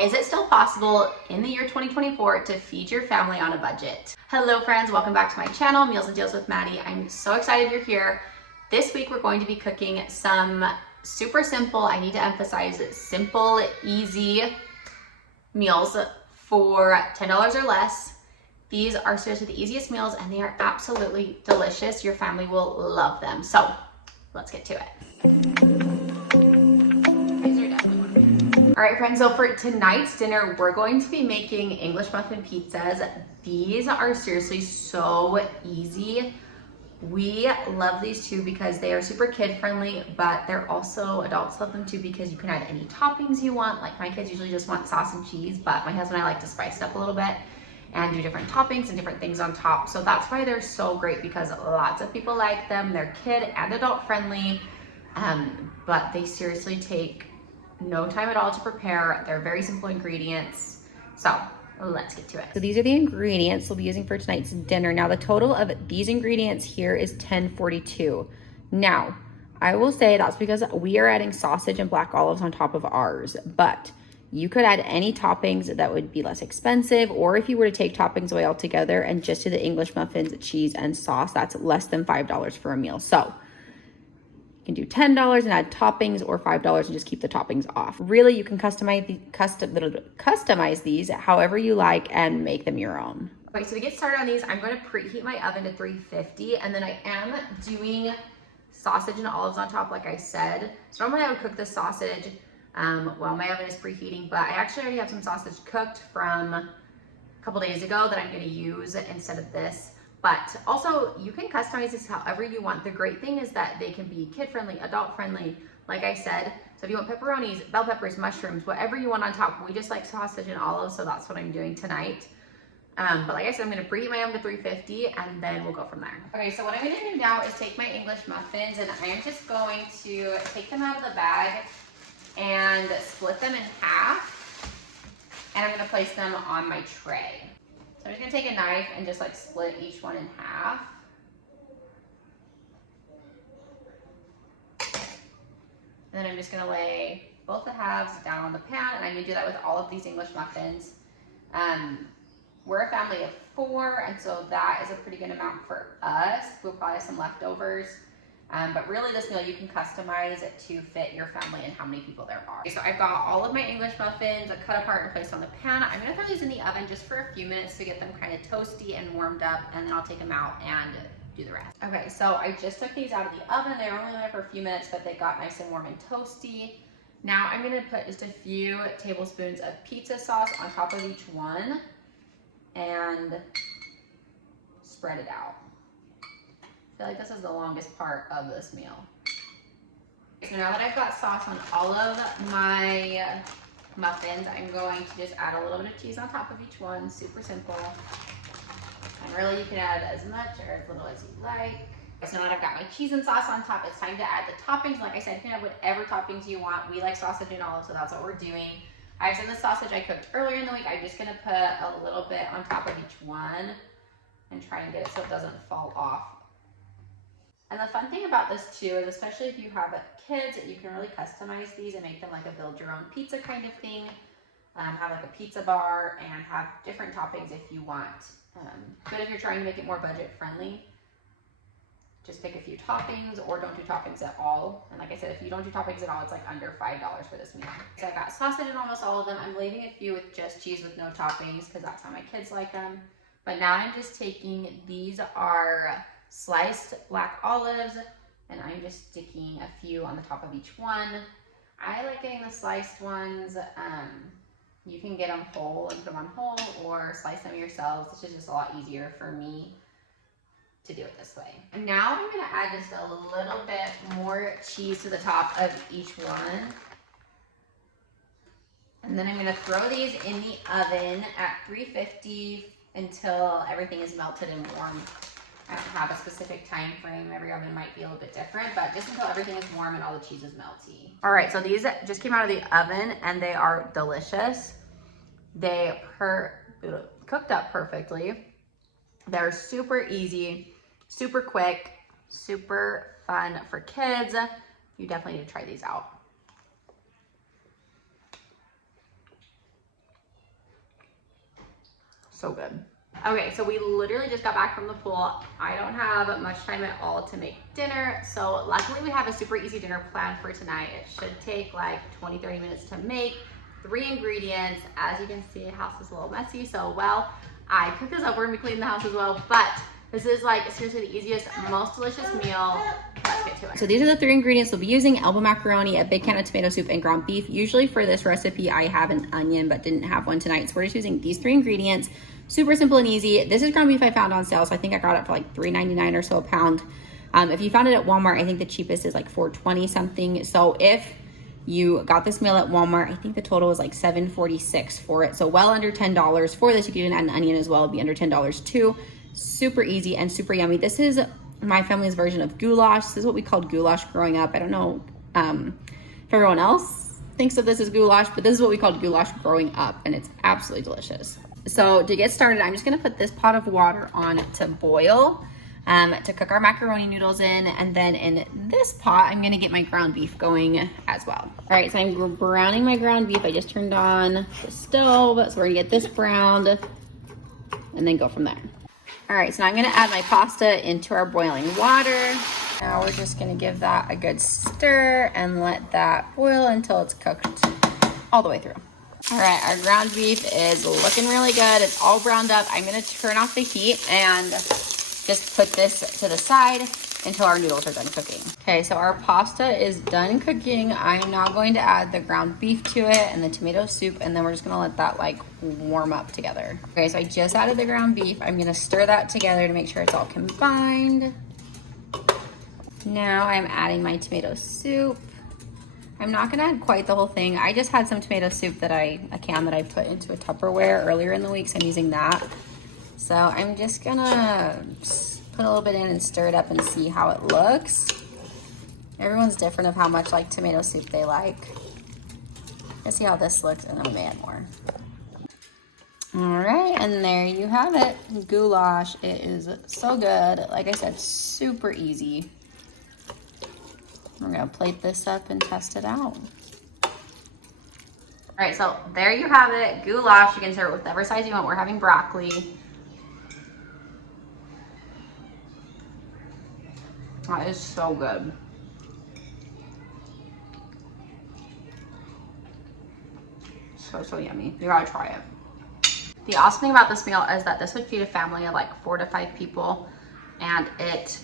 Is it still possible in the year 2024 to feed your family on a budget? Hello friends, welcome back to my channel, Meals and Deals with Maddie. I'm so excited you're here. This week we're going to be cooking some super simple, I need to emphasize simple, easy meals for $10 or less. These are seriously the easiest meals and they are absolutely delicious. Your family will love them. So let's get to it. All right, friends, so for tonight's dinner, we're going to be making English muffin pizzas. These are seriously so easy. We love these too because they are super kid friendly, but they're also, adults love them too because you can add any toppings you want. Like my kids usually just want sauce and cheese, but my husband and I like to spice it up a little bit and do different toppings and different things on top. So that's why they're so great because lots of people like them. They're kid and adult friendly, but they seriously take no time at all to prepare. They're very simple ingredients. So let's get to it. So these are the ingredients we'll be using for tonight's dinner. Now the total of these ingredients here is $10.42. Now, I will say that's because we are adding sausage and black olives on top of ours, but you could add any toppings that would be less expensive, or if you were to take toppings away altogether and just do the English muffins, cheese, and sauce, that's less than $5 for a meal. So you can do $10 and add toppings, or $5 and just keep the toppings off. Really, you can customize these however you like and make them your own. Okay, so to get started on these, I'm going to preheat my oven to 350, and then I am doing sausage and olives on top, like I said. So normally I would cook the sausage while my oven is preheating, but I actually already have some sausage cooked from a couple days ago that I'm going to use instead of this. But also you can customize this however you want. The great thing is that they can be kid friendly, adult friendly, like I said. So if you want pepperonis, bell peppers, mushrooms, whatever you want on top, we just like sausage and olives, so that's what I'm doing tonight. But like I said, I'm gonna preheat my oven to 350 and then we'll go from there. Okay, so what I'm gonna do now is take my English muffins and I am just going to take them out of the bag and split them in half. And I'm gonna place them on my tray. So I'm just gonna take a knife and just like split each one in half. And then I'm just gonna lay both the halves down on the pan, and I'm gonna do that with all of these English muffins. We're a family of 4, and so that is a pretty good amount for us. We'll probably have some leftovers. But really this meal you can customize it to fit your family and how many people there are. Okay, so I've got all of my English muffins cut apart and placed on the pan. I'm gonna throw these in the oven just for a few minutes to get them kind of toasty and warmed up, and then I'll take them out and do the rest. Okay, so I just took these out of the oven. They were only there for a few minutes, but they got nice and warm and toasty. Now I'm gonna put just a few tablespoons of pizza sauce on top of each one and spread it out. I feel like this is the longest part of this meal. So now that I've got sauce on all of my muffins, I'm going to just add a little bit of cheese on top of each one. Super simple. And really you can add as much or as little as you like. So now that I've got my cheese and sauce on top, it's time to add the toppings. Like I said, you can add whatever toppings you want. We like sausage and olives, so that's what we're doing. I've done the sausage I cooked earlier in the week. I'm just gonna put a little bit on top of each one and try and get it so it doesn't fall off. And the fun thing about this too is, especially if you have kids, you can really customize these and make them like a build your own pizza kind of thing. Have like a pizza bar and have different toppings if you want. But if you're trying to make it more budget friendly, just pick a few toppings or don't do toppings at all. And like I said, if you don't do toppings at all, it's like under $5 for this meal. So I got sausage in almost all of them. I'm leaving a few with just cheese with no toppings because that's how my kids like them. But now I'm just taking, these are sliced black olives, and I'm just sticking a few on the top of each one. I like getting the sliced ones. You can get them whole and put them on whole or slice them yourselves. It's just a lot easier for me to do it this way. And now I'm gonna add just a little bit more cheese to the top of each one. And then I'm gonna throw these in the oven at 350 until everything is melted and warm. I don't have a specific time frame. Every oven might be a little bit different, but just until everything is warm and all the cheese is melty. All right, so these just came out of the oven and they are delicious. They cooked up perfectly. They're super easy, super quick, super fun for kids. You definitely need to try these out. So good. Okay, so we literally just got back from the pool. I don't have much time at all to make dinner, so luckily we have a super easy dinner planned for tonight. It should take like 20-30 minutes to make. 3 ingredients. As you can see, the house is a little messy, so well, I cooked this up. We're gonna be cleaning the house as well, but this is like seriously the easiest, most delicious meal. Let's get to it. So these are the 3 ingredients we'll be using: elbow macaroni, a big can of tomato soup, and ground beef. Usually for this recipe, I have an onion, but didn't have one tonight. So we're just using these 3 ingredients. Super simple and easy. This is ground beef I found on sale, so I think I got it for like $3.99 or so a pound. If you found it at Walmart, I think the cheapest is like $4.20 something. So if you got this meal at Walmart, I think the total was like $7.46 for it. So well under $10 for this. You can even add an onion as well. It'd be under $10 too. Super easy and super yummy. This is my family's version of goulash. This is what we called goulash growing up. I don't know if everyone else thinks of this as goulash, but this is what we called goulash growing up, and it's absolutely delicious. So to get started, I'm just gonna put this pot of water on to boil to cook our macaroni noodles in, and then in this pot, I'm gonna get my ground beef going as well. All right, so I'm browning my ground beef. I just turned on the stove, so we're gonna get this browned and then go from there. All right, so now I'm gonna add my pasta into our boiling water. Now we're just gonna give that a good stir and let that boil until it's cooked all the way through. All right, our ground beef is looking really good. It's all browned up. I'm gonna turn off the heat and just put this to the side until our noodles are done cooking. Okay, so our pasta is done cooking. I'm now going to add the ground beef to it and the tomato soup, and then we're just gonna let that like warm up together. Okay, so I just added the ground beef. I'm gonna stir that together to make sure it's all combined. Now I'm adding my tomato soup. I'm not gonna add quite the whole thing. I just had some tomato soup that a can that I put into a Tupperware earlier in the week, so I'm using that. So I'm just gonna put a little bit in and stir it up and see how it looks. Everyone's different of how much like tomato soup they like. Let's see how this looks, and then we may add more. All right, and there you have it, goulash. It is so good. Like I said, super easy. We're gonna plate this up and test it out. All right, so there you have it, goulash. You can serve it with whatever size you want. We're having broccoli. That is so good. So yummy. You gotta try it. The awesome thing about this meal is that this would feed a family of like 4 to 5 people, and it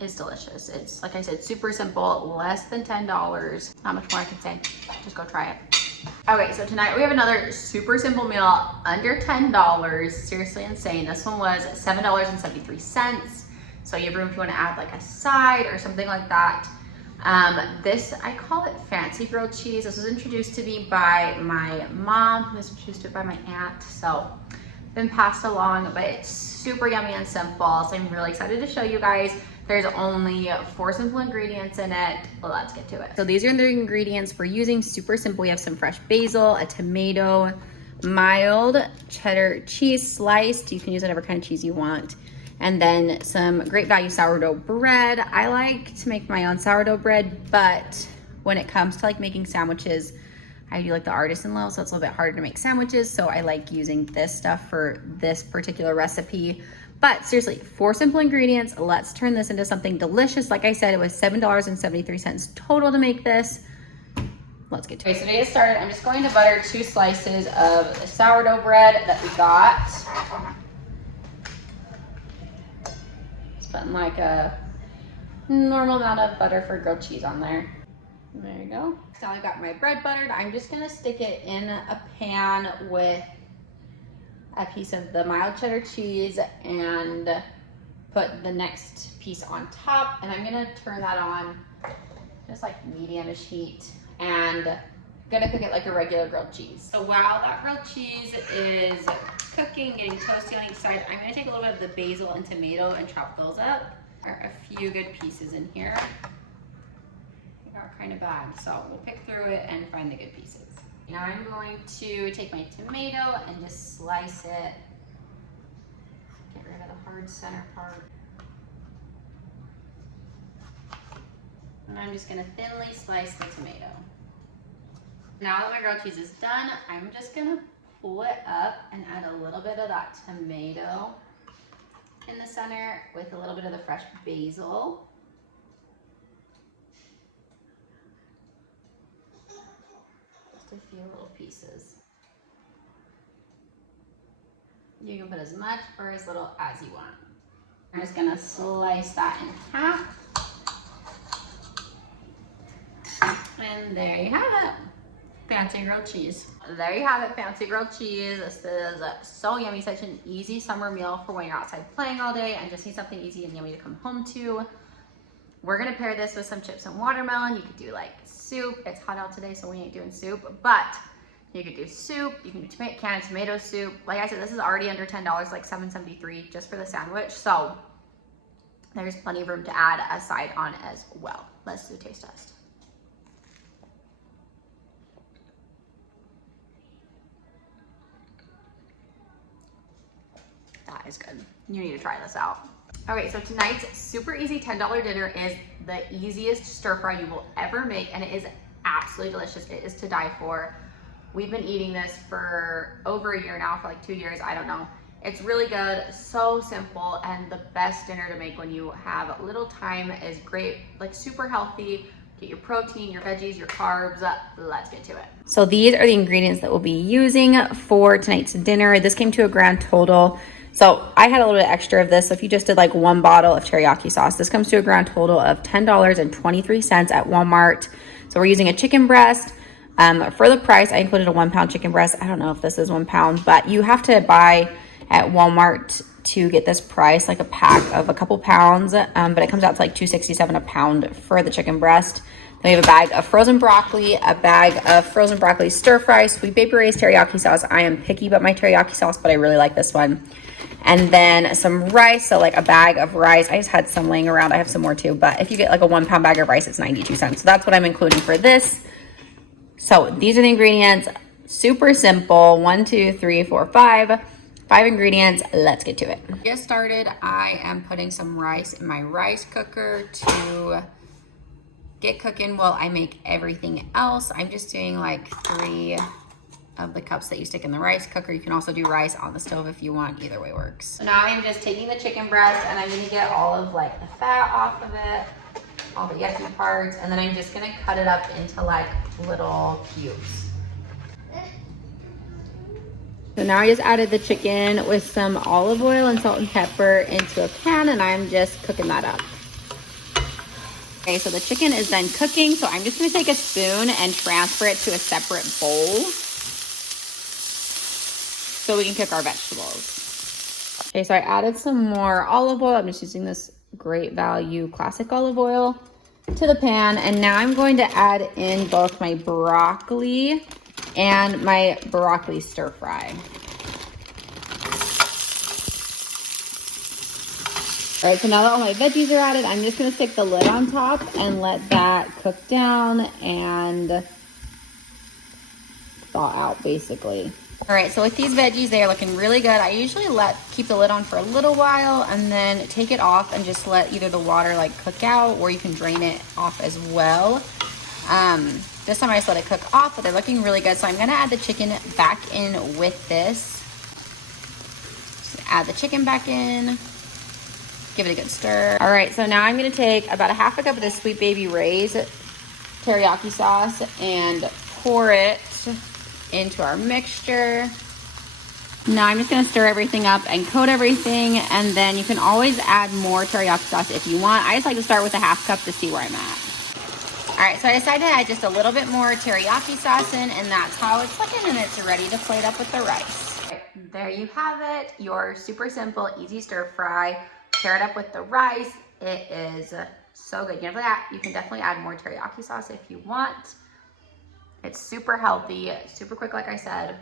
is delicious. It's, like I said, super simple, less than $10. Not much more I can say. Just go try it. Okay, so tonight we have another super simple meal, under $10. Seriously insane. This one was $7.73. So you have room if you want to add like a side or something like that. This, I call it fancy grilled cheese. This was introduced to me by my mom, who was introduced to it by my aunt. So been passed along, but it's super yummy and simple. So I'm really excited to show you guys. There's only 4 simple ingredients in it. Well, let's get to it. So these are the ingredients we're using. Super simple. We have some fresh basil, a tomato, mild cheddar cheese sliced. You can use whatever kind of cheese you want. And then some great value sourdough bread. I like to make my own sourdough bread, but when it comes to like making sandwiches, I do like the artisan loaf, so it's a little bit harder to make sandwiches. So I like using this stuff for this particular recipe. But seriously, 4 simple ingredients. Let's turn this into something delicious. Like I said, it was $7.73 total to make this. Let's get to it. Okay, so to get started, I'm just going to butter 2 slices of the sourdough bread that we got. Just putting like a normal amount of butter for grilled cheese on there. There you go. Now I've got my bread buttered. I'm just gonna stick it in a pan with a piece of the mild cheddar cheese and put the next piece on top. And I'm gonna turn that on just like medium-ish heat and gonna cook it like a regular grilled cheese. So while that grilled cheese is cooking, getting toasty on each side, I'm gonna take a little bit of the basil and tomato and chop those up. There are a few good pieces in here. They are kind of bad, so we'll pick through it and find the good pieces. Now I'm going to take my tomato and just slice it. Get rid of the hard center part. And I'm just gonna thinly slice the tomato. Now that my grilled cheese is done, I'm just gonna pull it up and add a little bit of that tomato in the center with a little bit of the fresh basil. Just a few little pieces. You can put as much or as little as you want. I'm just gonna slice that in half. And there you have it. Fancy grilled cheese. There you have it, fancy grilled cheese. This is so yummy, such an easy summer meal for when you're outside playing all day and just need something easy and yummy to come home to. We're gonna pair this with some chips and watermelon. You could do like soup. It's hot out today, so we ain't doing soup, but you could do soup, you can do canned tomato soup. Like I said, this is already under $10, like $7.73 just for the sandwich. So there's plenty of room to add a side on as well. Let's do a taste test. That is good. You need to try this out. Okay, so tonight's super easy $10 dinner is the easiest stir fry you will ever make, and it is absolutely delicious. It is to die for. We've been eating this for over a year now, for like 2 years, I don't know. It's really good, so simple, and the best dinner to make when you have little time. Is great, like super healthy. Get your protein, your veggies, your carbs. Let's get to it. So these are the ingredients that we'll be using for tonight's dinner. This came to a grand total. So I had a little bit extra of this. So if you just did like 1 bottle of teriyaki sauce, this comes to a grand total of $10.23 at Walmart. So we're using a chicken breast. For the price, I included a 1 pound chicken breast. I don't know if this is 1 pound, but you have to buy at Walmart to get this price, like a pack of a couple pounds. But it comes out to like $2.67 a pound for the chicken breast. Then we have a bag of frozen broccoli, a bag of frozen broccoli stir fry, sweet baby Ray's teriyaki sauce. I am picky about my teriyaki sauce, but I really like this one. And then some rice, so like a bag of rice. I just had some laying around. I have some more too, but if you get like a 1 pound bag of rice, it's 92 cents. So that's what I'm including for this. So these are the ingredients, super simple. 1, 2, 3, 4, 5 ingredients. Let's get to it. To get started, I am putting some rice in my rice cooker to get cooking while I make everything else. I'm just doing like 3 of the cups that you stick in the rice cooker. You can also do rice on the stove if you want. Either way works. So now I'm just taking the chicken breast and I'm gonna get all of like the fat off of it, all the yucky parts, and then I'm just gonna cut it up into like little cubes. So now I just added the chicken with some olive oil and salt and pepper into a pan, and I'm just cooking that up. Okay, so the chicken is done cooking, so I'm just gonna take a spoon and transfer it to a separate bowl so we can cook our vegetables. Okay, so I added some more olive oil. I'm just using this Great Value classic olive oil to the pan, and now I'm going to add in both my broccoli and my broccoli stir fry. All right, so now that all my veggies are added, I'm just gonna stick the lid on top and let that cook down and thaw out basically. All right, so with these veggies, they are looking really good. I usually keep the lid on for a little while and then take it off and just let either the water like cook out, or you can drain it off as well. This time I just let it cook off, but they're looking really good. So I'm gonna add the chicken back in with this. Just add the chicken back in, give it a good stir. All right, so now I'm gonna take about a half a cup of this Sweet Baby Ray's teriyaki sauce and pour it into our mixture. Now I'm just gonna stir everything up and coat everything, and then you can always add more teriyaki sauce if you want. I just like to start with a half cup to see where I'm at. All right, so I decided to add just a little bit more teriyaki sauce in, and that's how it's looking, and it's ready to plate up with the rice. Okay, there you have it, your super simple, easy stir fry. Pair it up with the rice. It is so good. You can definitely add more teriyaki sauce if you want. It's super healthy, super quick, like I said.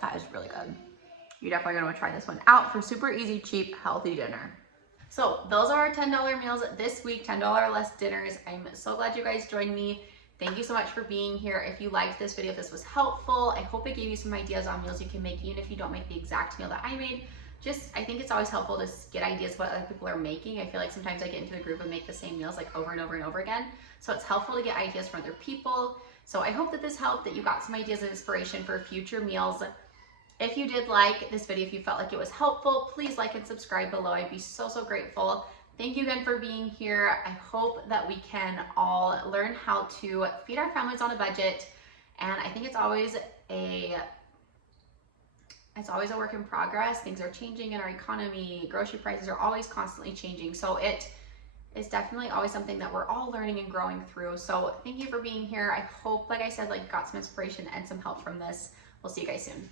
That is really good. You're definitely gonna want to try this one out for super easy, cheap, healthy dinner. So those are our $10 meals this week, $10 less dinners. I'm so glad you guys joined me. Thank you so much for being here. If you liked this video, if this was helpful, I hope it gave you some ideas on meals you can make, even if you don't make the exact meal that I made. I think it's always helpful to get ideas what other people are making. I feel like sometimes I get into the group and make the same meals like over and over and over again. So it's helpful to get ideas from other people. So I hope that this helped, that you got some ideas and inspiration for future meals. If you did like this video, if you felt like it was helpful, please like and subscribe below. I'd be so, so grateful. Thank you again for being here. I hope that we can all learn how to feed our families on a budget. And I think it's always a work in progress. Things are changing in our economy. Grocery prices are always constantly changing. So it is definitely always something that we're all learning and growing through. So thank you for being here. I hope, like I said, got some inspiration and some help from this. We'll see you guys soon.